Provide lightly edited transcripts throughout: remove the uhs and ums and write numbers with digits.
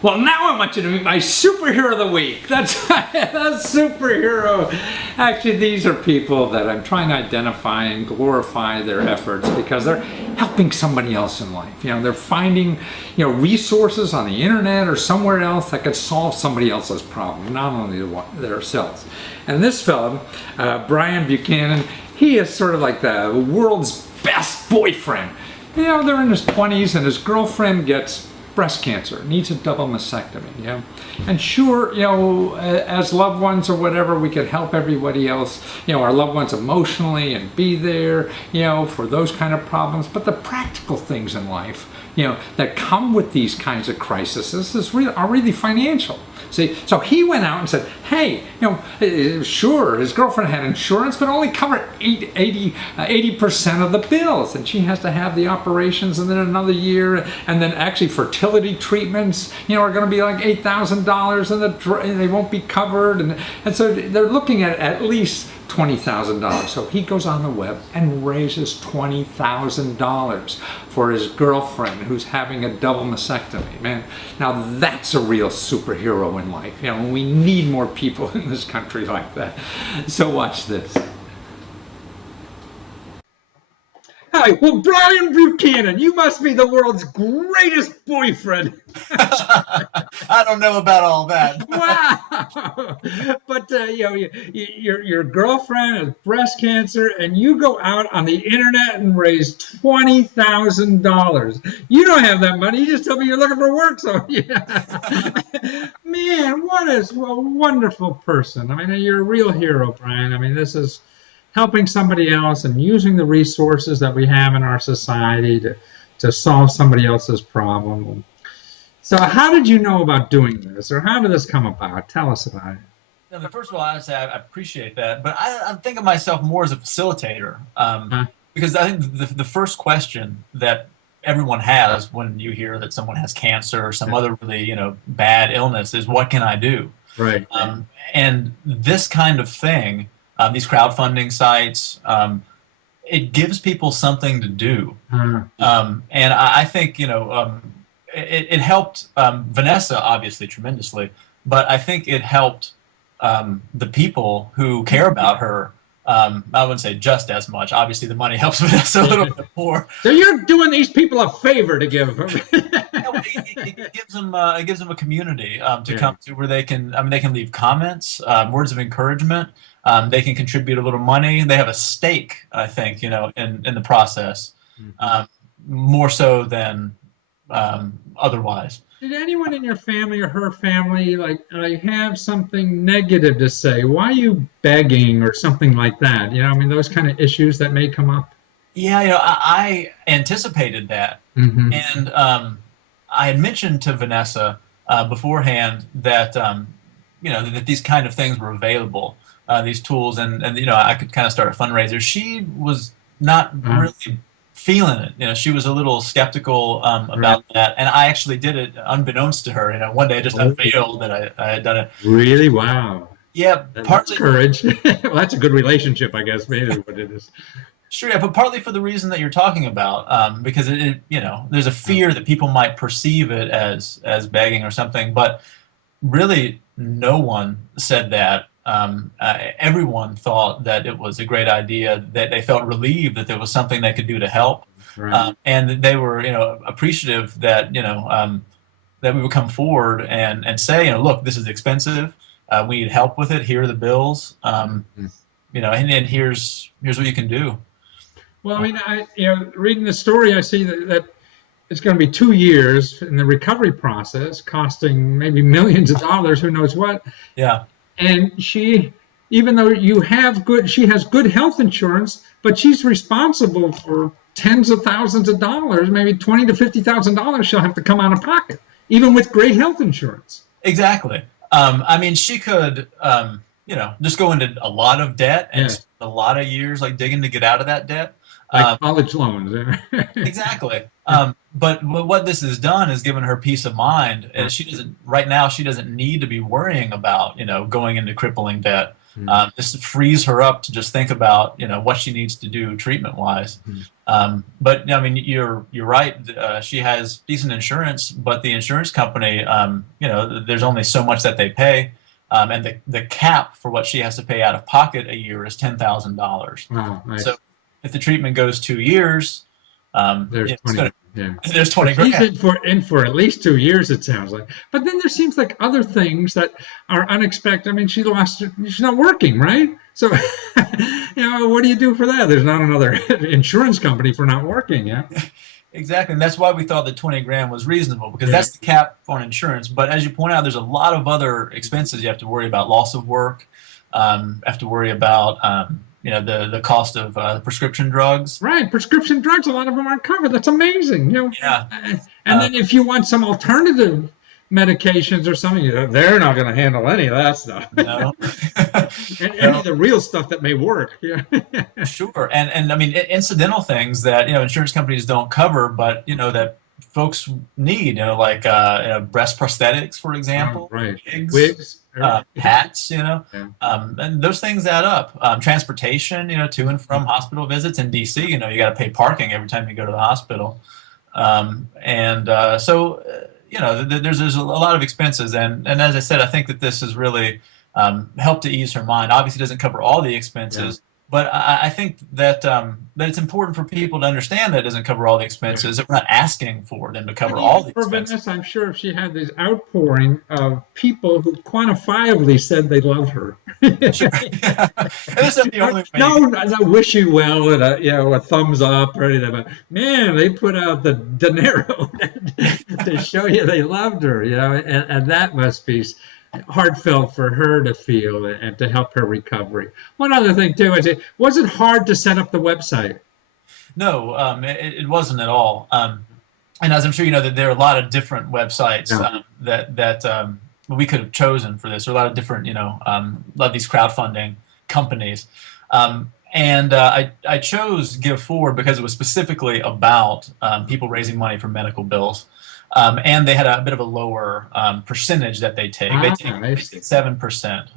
Well, now I want you to meet my superhero of the week. That's superhero. Actually, these are people that I'm trying to identify and glorify their efforts because they're helping somebody else in life. They're finding, resources on the internet or somewhere else that could solve somebody else's problem, not only themselves. And this fellow, Brian Buchanan, he is sort of like the world's best boyfriend. They're in his 20s and his girlfriend gets breast cancer, needs a double mastectomy, And sure, as loved ones or whatever, we could help everybody else, our loved ones emotionally and be there, for those kind of problems. But the practical things in life, that come with these kinds of crises are really financial. See, so he went out and said, hey, sure, his girlfriend had insurance, but only covered 80% of the bills. And she has to have the operations and then another year. And then actually fertility treatments, are going to be like $8,000 and they won't be covered. And so they're looking at least $20,000. So he goes on the web and raises $20,000 for his girlfriend who's having a double mastectomy. Man, now that's a real superhero in life. We need more people in this country like that. So watch this. Hi, well, Brian Buchanan, you must be the world's greatest boyfriend. I don't know about all that. Wow! But your girlfriend has breast cancer, and you go out on the internet and raise $20,000. You don't have that money. You just tell me you're looking for work. So man, what a wonderful person. I mean, you're a real hero, Brian. I mean, this is helping somebody else and using the resources that we have in our society to solve somebody else's problem. So how did you know about doing this, or how did this come about? Tell us about it. First of all, I say I appreciate that, but I think of myself more as a facilitator, because I think the first question that everyone has when you hear that someone has cancer or some other really bad illness is, what can I do? Right. And this kind of thing, these crowdfunding sites, it gives people something to do. And I think it helped Vanessa obviously tremendously, but I think it helped the people who care about her. I wouldn't say just as much. Obviously, the money helps Vanessa a little bit more. So you're doing these people a favor to give them. It gives them a community to come to where they can. I mean, they can leave comments, words of encouragement. They can contribute a little money. They have a stake, I think, in the process, more so than otherwise. Did anyone in your family or her family have something negative to say? Why are you begging or something like that? I mean, those kind of issues that may come up. Yeah, I anticipated that, and I had mentioned to Vanessa beforehand that that these kind of things were available, these tools, and I could kind of start a fundraiser. She was not really feeling it. She was a little skeptical about that, and I actually did it unbeknownst to her. One day I just unveiled that I had done it. Really? Wow. Yeah, partly courage. Well, that's a good relationship, I guess. Maybe is what it is. Sure, yeah, but partly for the reason that you're talking about, because there's a fear that people might perceive it as begging or something, but really no one said that. Everyone thought that it was a great idea, that they felt relieved that there was something they could do to help, and they were appreciative that that we would come forward and say, look, this is expensive, we need help with it, here are the bills, and here's what you can do. Well, I mean, reading the story, I see that it's going to be 2 years in the recovery process, costing maybe millions of dollars, who knows what. Yeah. And she, even though she has good health insurance, but she's responsible for tens of thousands of dollars, maybe $20,000 to $50,000 she'll have to come out of pocket, even with great health insurance. Exactly. I mean, she could, just go into a lot of debt and spend a lot of years digging to get out of that debt. Like college loans. Exactly. But what this has done is given her peace of mind. And she doesn't right now. She doesn't need to be worrying about going into crippling debt. This frees her up to just think about what she needs to do treatment wise. But I mean, you're right. She has decent insurance, but the insurance company, there's only so much that they pay. And the cap for what she has to pay out of pocket a year is $10,000. Wow, nice. So if the treatment goes 2 years, there's 20. There's 20 grand. She's in for at least 2 years, it sounds like. But then there seems like other things that are unexpected. I mean, she's not working, right? So, what do you do for that? There's not another insurance company for not working, yeah? Exactly, and that's why we thought that 20 grand was reasonable, because that's the cap on insurance. But as you point out, there's a lot of other expenses you have to worry about: loss of work, have to worry about the cost of prescription drugs. Right, prescription drugs. A lot of them aren't covered. That's amazing. Yeah. And then if you want some alternative medications or something, they're not going to handle any of that stuff. No. And any of the real stuff that may work. Yeah. Sure, and I mean incidental things that insurance companies don't cover, but that folks need, like breast prosthetics, for example, right? Wigs, hats, and those things add up. Transportation, to and from hospital visits in DC, you got to pay parking every time you go to the hospital, so there's a lot of expenses, and as I said, I think that this has really helped to ease her mind. Obviously, it doesn't cover all the expenses. But I think that that it's important for people to understand that it doesn't cover all the expenses. That we're not asking for them to cover all the expenses. Vanessa, I'm sure if she had this outpouring of people who quantifiably said they loved her. Sure. This is the only way. No, wish you well and a thumbs up or anything. But man, they put out the dinero to show you they loved her. And that must be heartfelt for her to feel and to help her recovery. One other thing too is, was it hard to set up the website? No, it wasn't at all. And as I'm sure you know, that there are a lot of different websites that we could have chosen for this. There are a lot of different, a lot of these crowdfunding companies. And I chose Give Forward because it was specifically about people raising money for medical bills. And they had a bit of a lower percentage that they take. They take 7%.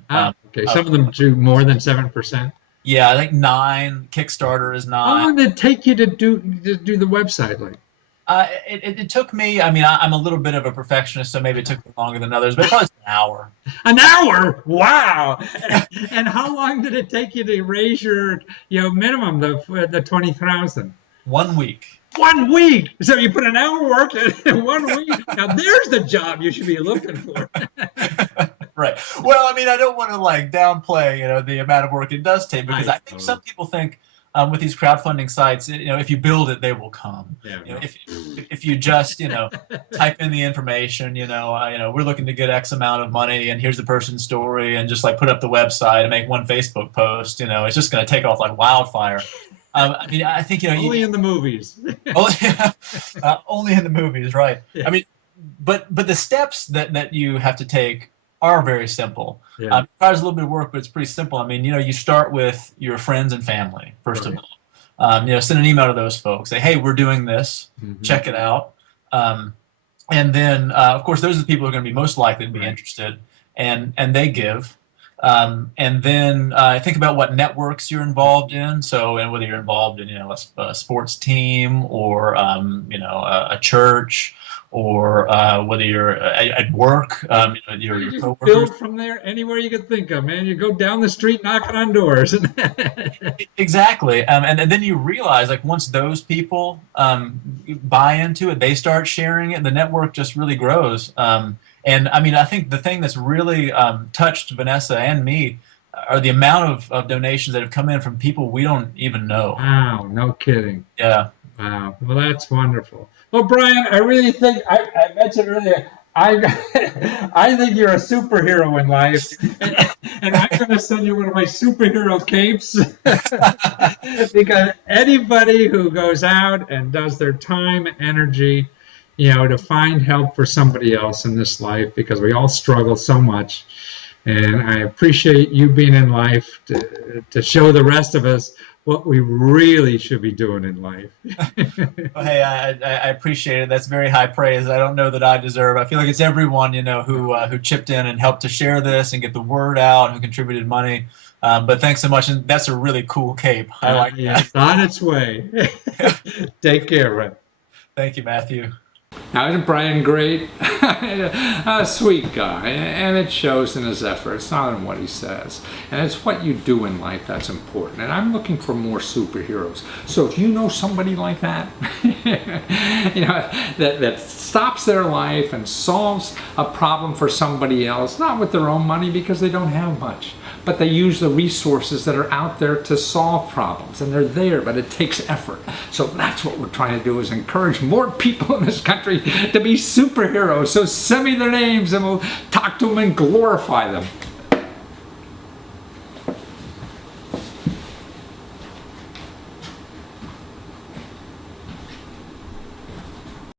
Okay, some of them do more than 7%. Yeah, I think 9. Kickstarter is 9. How long did it take you to do the website? Like, it took me. I mean, I'm a little bit of a perfectionist, so maybe it took me longer than others. But it was an hour. An hour? Wow! And how long did it take you to raise your minimum, the 20,000? 1 week. 1 week. So you put an hour work in 1 week. Now there's the job you should be looking for. Right. Well, I mean, I don't want to downplay, the amount of work it does take, because I think some people think with these crowdfunding sites, if you build it, they will come. Yeah. If you just, type in the information, we're looking to get X amount of money, and here's the person's story, and just put up the website and make one Facebook post, it's just going to take off like wildfire. I mean, I think only in the movies. Only in the movies, right? Yeah. I mean, but the steps that you have to take are very simple. Yeah. It requires a little bit of work, but it's pretty simple. I mean, you start with your friends and family first of all. Send an email to those folks. Say, hey, we're doing this. Mm-hmm. Check it out. And then, of course, those are the people who are going to be most likely to be interested, and they give. And then think about what networks you're involved in. So, and whether you're involved in a sports team or a church, or whether you're at work, your coworkers. Build from there anywhere you can think of, man. You go down the street knocking on doors. Exactly, and then you realize once those people buy into it, they start sharing it. The network just really grows. And I mean, I think the thing that's really touched Vanessa and me are the amount of donations that have come in from people we don't even know. Wow, no kidding. Yeah. Wow. Well, that's wonderful. Well, Brian, I really think I mentioned earlier, I think you're a superhero in life, and I'm going to send you one of my superhero capes because anybody who goes out and does their time, energy, to find help for somebody else in this life, because we all struggle so much. And I appreciate you being in life to show the rest of us what we really should be doing in life. Well, hey, I appreciate it. That's very high praise. I don't know that I deserve. I feel like it's everyone, who chipped in and helped to share this and get the word out, and who contributed money. But thanks so much, and that's a really cool cape. I like that. It's on its way. Take care, Ray. Thank you, Matthew. Now, isn't Brian great? A sweet guy, and it shows in his efforts, not in what he says. And it's what you do in life that's important. And I'm looking for more superheroes. So if you know somebody like that, that stops their life and solves a problem for somebody else, not with their own money because they don't have much, but they use the resources that are out there to solve problems, and they're there, but it takes effort. So that's what we're trying to do, is encourage more people in this country to be superheroes. So send me their names and we'll talk to them and glorify them.